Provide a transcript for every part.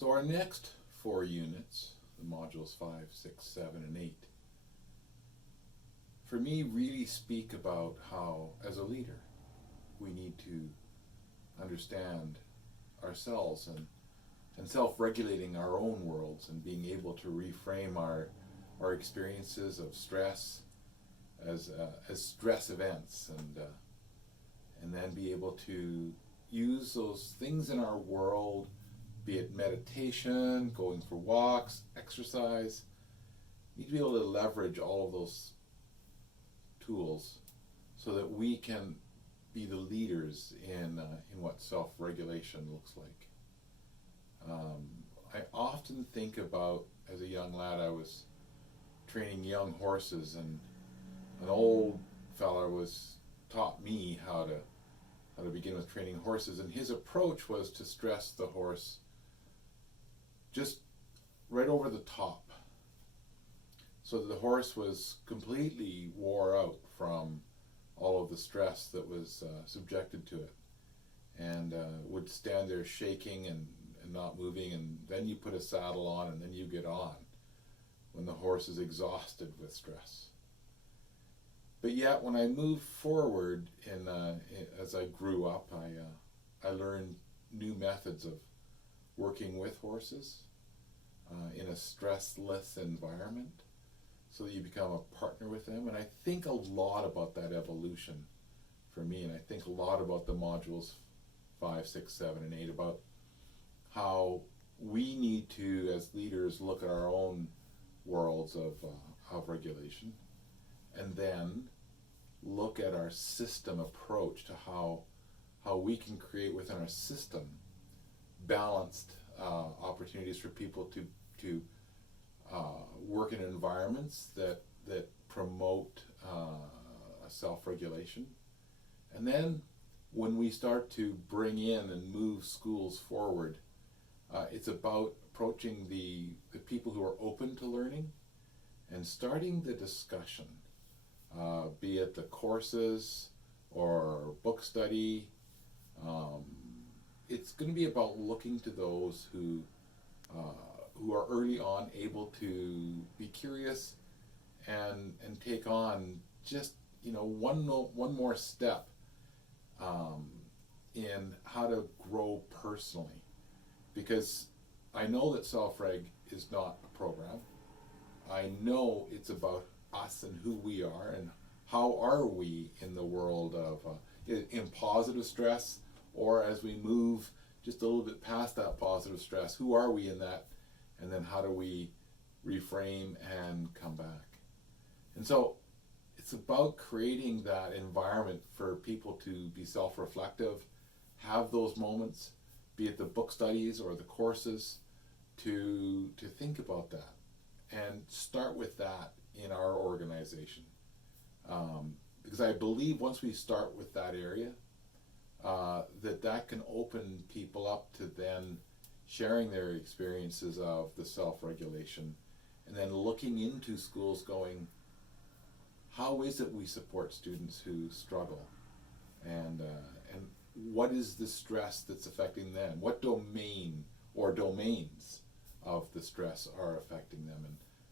So our next 4 units, the modules 5, 6, 7, and 8, for me really speak about how, as a leader, we need to understand ourselves and self-regulating our own worlds and being able to reframe our experiences of stress as stress events, and then be able to use those things in our world, be it meditation, going for walks, exercise. You need to be able to leverage all of those tools so that we can be the leaders in what self-regulation looks like. I often think about, as a young lad, I was training young horses, and an old fella taught me how to begin with training horses, and his approach was to stress the horse just right over the top, so that the horse was completely wore out from all of the stress that was subjected to it, and would stand there shaking and not moving, and then you put a saddle on and then you get on when the horse is exhausted with stress. But yet when I moved forward as I grew up, I learned new methods of working with horses in a stressless environment, so that you become a partner with them. And I think a lot about that evolution for me, and I think a lot about the modules 5, 6, 7, and 8, about how we need to, as leaders, look at our own worlds of regulation, and then look at our system approach to how we can create within our system balanced opportunities for people to work in environments that promote self-regulation. And then when we start to bring in and move schools forward, it's about approaching the people who are open to learning and starting the discussion, be it the courses or book study. It's going to be about looking to those who are early on able to be curious and take on just one more step in how to grow personally. Because I know that SelfReg is not a program. I know it's about us and who we are and how are we in the world of in positive stress, or as we move just a little bit past that positive stress, who are we in that, and then how do we reframe and come back. And so it's about creating that environment for people to be self-reflective, have those moments, be it the book studies or the courses, to think about that and start with that in our organization. Because I believe once we start with that area, that can open people up to then sharing their experiences of the self-regulation, and then looking into schools going, how is it we support students who struggle, and what is the stress that's affecting them? What domain or domains of the stress are affecting them,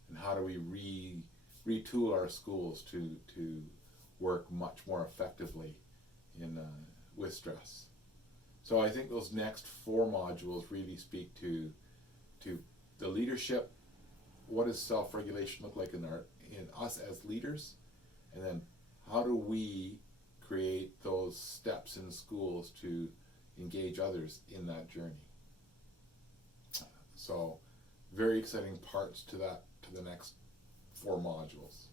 and how do we retool our schools to work much more effectively with stress? So I think those next 4 modules really speak to the leadership. What does self-regulation look like in us as leaders, and then how do we create those steps in schools to engage others in that journey? So very exciting parts to the next 4 modules.